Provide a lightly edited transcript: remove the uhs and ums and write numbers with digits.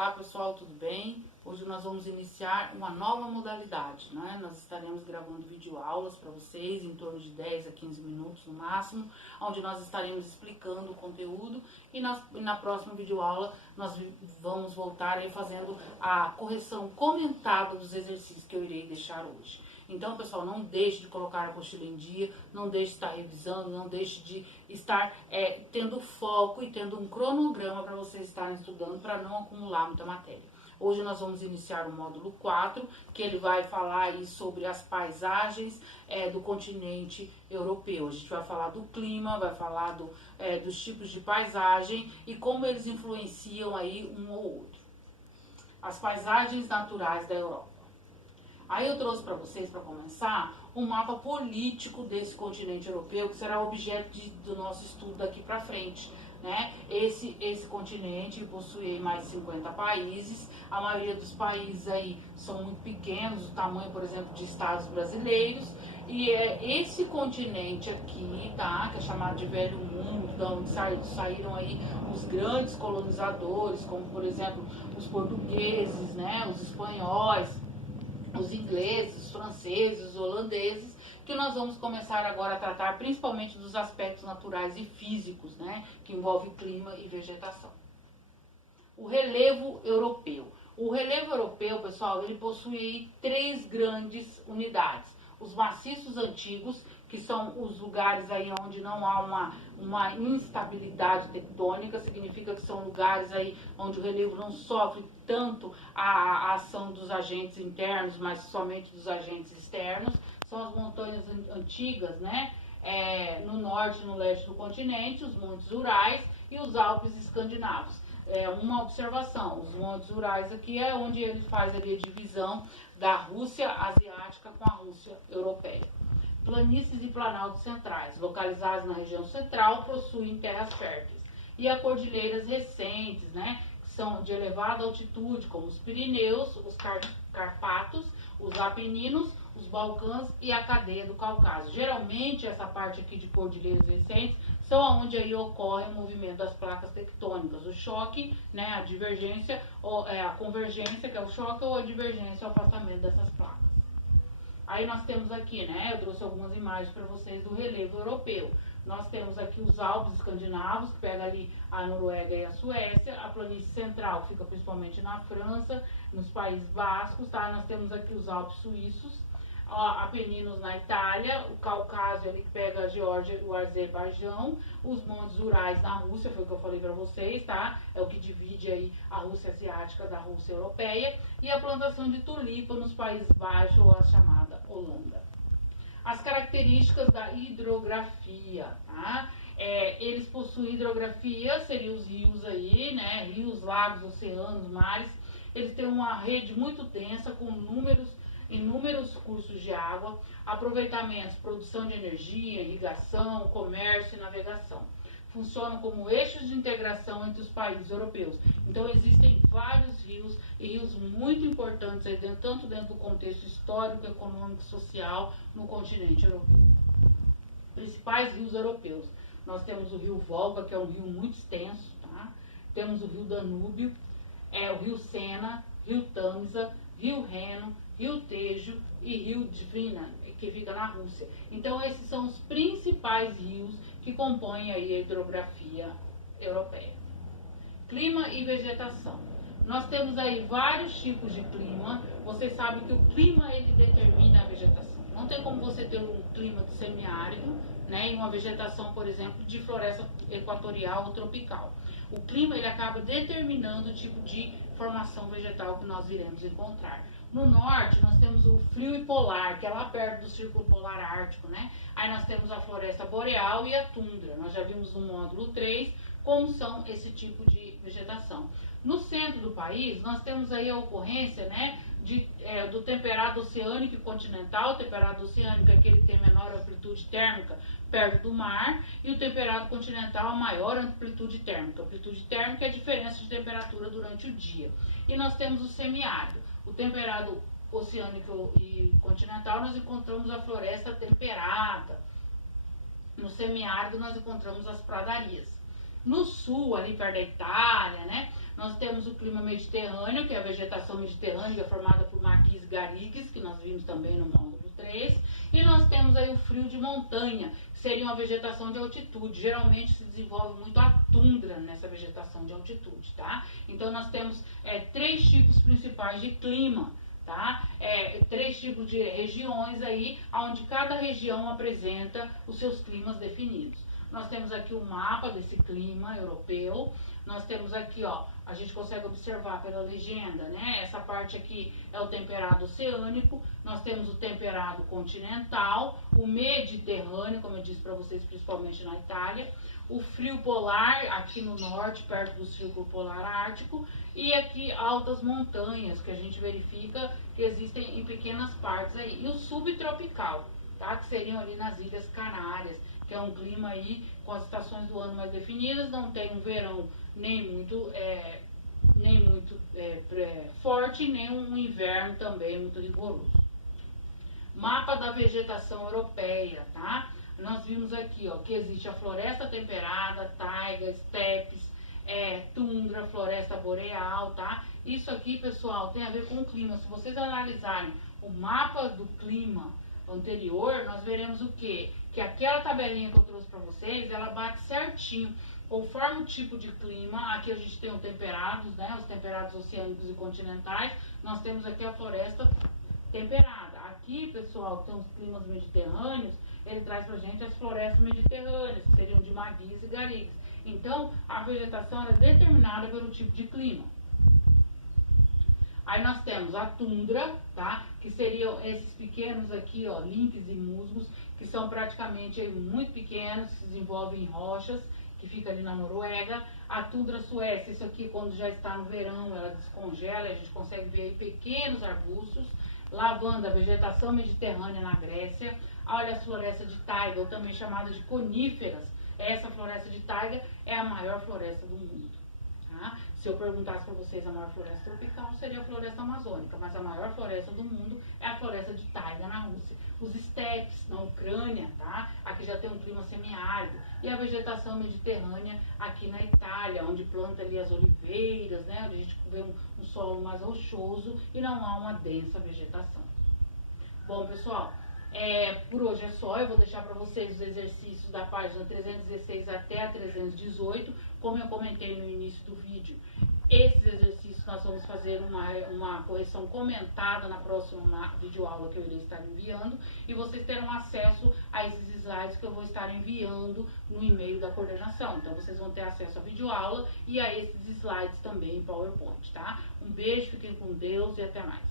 Olá pessoal, tudo bem? Hoje nós vamos iniciar uma nova modalidade, né? Nós estaremos gravando videoaulas para vocês, em torno de 10 a 15 minutos no máximo, onde nós estaremos explicando o conteúdo e na próxima videoaula nós vamos voltar aí fazendo a correção comentada dos exercícios que eu irei deixar hoje. Então, pessoal, não deixe de colocar a apostila em dia, não deixe de estar revisando, não deixe de estar tendo foco e tendo um cronograma para vocês estarem estudando para não acumular muita matéria. Hoje nós vamos iniciar o módulo 4, que ele vai falar aí sobre as paisagens do continente europeu. A gente vai falar do clima, vai falar dos tipos de paisagem e como eles influenciam aí um ou outro. As paisagens naturais da Europa. Aí eu trouxe para vocês, para começar, um mapa político desse continente europeu, que será objeto do nosso estudo daqui para frente, né? Esse continente possui mais de 50 países, a maioria dos países aí são muito pequenos, o tamanho, por exemplo, de estados brasileiros, e é esse continente aqui, tá? Que é chamado de Velho Mundo, de onde saíram aí os grandes colonizadores, como, por exemplo, os portugueses, né? Os espanhóis, os ingleses, os franceses, os holandeses, que nós vamos começar agora a tratar principalmente dos aspectos naturais e físicos, né, que envolve clima e vegetação. O relevo europeu. O relevo europeu, pessoal, ele possui 3 grandes unidades. Os maciços antigos, que são os lugares aí onde não há uma instabilidade tectônica, significa que são lugares aí onde o relevo não sofre tanto a ação dos agentes internos, mas somente dos agentes externos. São as montanhas antigas, né? No norte e no leste do continente, os montes Urais e os Alpes escandinavos. Uma observação, os montes Urais aqui é onde ele faz ali a divisão da Rússia asiática com a Rússia europeia. Planícies e planaltos centrais, localizados na região central, possuem terras férteis. E as cordilheiras recentes, né, que são de elevada altitude, como os Pirineus, os Carpatos, os Apeninos, os Balcãs e a cadeia do Cáucaso. Geralmente, essa parte aqui de cordilheiras recentes são onde aí ocorre o movimento das placas tectônicas, o choque, né, a divergência, ou a convergência, que é o choque, ou a divergência, o afastamento dessas placas. Aí nós temos aqui, né, eu trouxe algumas imagens para vocês do relevo europeu. Nós temos aqui os Alpes escandinavos, que pega ali a Noruega e a Suécia. A planície central fica principalmente na França, nos Países Bascos, tá? Nós temos aqui os Alpes suíços, Apeninos na Itália, o Cáucaso ali que pega a Geórgia e o Azerbaijão, os Montes Urais na Rússia, foi o que eu falei para vocês, tá? É o que divide aí a Rússia asiática da Rússia europeia, e a plantação de tulipa nos Países Baixos, ou a chamada Holanda. As características da hidrografia, tá? Eles possuem hidrografia, seriam os rios aí, né? Rios, lagos, oceanos, mares. Eles têm uma rede muito densa com inúmeros cursos de água, aproveitamentos, produção de energia, irrigação, comércio e navegação. Funcionam como eixos de integração entre os países europeus. Então existem vários rios e rios muito importantes aí tanto dentro do contexto histórico, econômico e social no continente europeu. Principais rios europeus. Nós temos o rio Volga, que é um rio muito extenso, tá? Temos o rio Danúbio, o rio Sena, rio Tamisa, rio Reno, rio Tejo e rio Dvina, que fica na Rússia. Então esses são os principais rios que compõem aí a hidrografia europeia. Clima e vegetação. Nós temos aí vários tipos de clima. Vocês sabem que o clima ele determina a vegetação. Não tem como você ter um clima semiárido, né, e uma vegetação, por exemplo, de floresta equatorial ou tropical. O clima ele acaba determinando o tipo de formação vegetal que nós iremos encontrar. No norte, nós temos o frio e polar, que é lá perto do Círculo Polar Ártico, né? Aí nós temos a floresta boreal e a tundra. Nós já vimos no módulo 3 como são esse tipo de vegetação. No centro do país, nós temos aí a ocorrência, né, do temperado oceânico e continental. O temperado oceânico é aquele que tem menor amplitude térmica perto do mar, e o temperado continental a maior amplitude térmica. A amplitude térmica é a diferença de temperatura durante o dia. E nós temos o semiárido. O temperado oceânico e continental, nós encontramos a floresta temperada. No semiárido, nós encontramos as pradarias. No sul, ali perto da Itália, né? Nós temos o clima mediterrâneo, que é a vegetação mediterrânea, formada por maguis e garrigues, que nós vimos também no módulo 3. E nós temos aí o frio de montanha, que seria uma vegetação de altitude. Geralmente se desenvolve muito a tundra nessa vegetação de altitude, tá? Então nós temos 3 tipos principais de clima. Tá? 3 tipos de regiões aí, onde cada região apresenta os seus climas definidos. Nós temos aqui o mapa desse clima europeu. Nós temos aqui, ó, a gente consegue observar pela legenda, né? Essa parte aqui é o temperado oceânico. Nós temos o temperado continental, o mediterrâneo, como eu disse para vocês, principalmente na Itália. O frio polar, aqui no norte, perto do círculo polar ártico. E aqui altas montanhas, que a gente verifica que existem em pequenas partes aí. E o subtropical, tá? Que seriam ali nas Ilhas Canárias, que é um clima aí com as estações do ano mais definidas, não tem um verão nem muito forte, nem um inverno também muito rigoroso. Mapa da vegetação europeia, tá? Nós vimos aqui, ó, que existe a floresta temperada, taiga, estepes, tundra, floresta boreal, tá? Isso aqui, pessoal, tem a ver com o clima. Se vocês analisarem o mapa do clima anterior, nós veremos o quê? Que aquela tabelinha que eu trouxe para vocês, ela bate certinho. Conforme o tipo de clima, aqui a gente tem os temperados, né? Os temperados oceânicos e continentais. Nós temos aqui a floresta temperada. Aqui, pessoal, tem os climas mediterrâneos, ele traz pra gente as florestas mediterrâneas, que seriam de maguis e garrigues. Então, a vegetação é determinada pelo tipo de clima. Aí nós temos a tundra, tá? Que seriam esses pequenos aqui, ó, limpes e musgos, que são praticamente muito pequenos, se desenvolvem em rochas, que fica ali na Noruega. A tundra suécia, isso aqui quando já está no verão, ela descongela, a gente consegue ver aí pequenos arbustos. Lavanda, vegetação mediterrânea na Grécia. Olha a floresta de taiga, ou também chamada de coníferas. Essa floresta de taiga é a maior floresta do mundo. Tá? Se eu perguntasse para vocês a maior floresta tropical, seria a floresta amazônica, mas a maior floresta do mundo é a floresta de taiga na Rússia. Os estepes na Ucrânia, tá? Aqui já tem um clima semiárido. E a vegetação mediterrânea aqui na Itália, onde planta ali as oliveiras, né? Onde a gente vê um solo mais rochoso e não há uma densa vegetação. Bom, pessoal, por hoje é só. Eu vou deixar para vocês os exercícios da página 316 até a 318. Como eu comentei no início do vídeo, esses exercícios nós vamos fazer uma correção comentada na próxima videoaula que eu irei estar enviando. E vocês terão acesso a esses slides que eu vou estar enviando no e-mail da coordenação. Então vocês vão ter acesso à videoaula e a esses slides também em PowerPoint, tá? Um beijo, fiquem com Deus e até mais.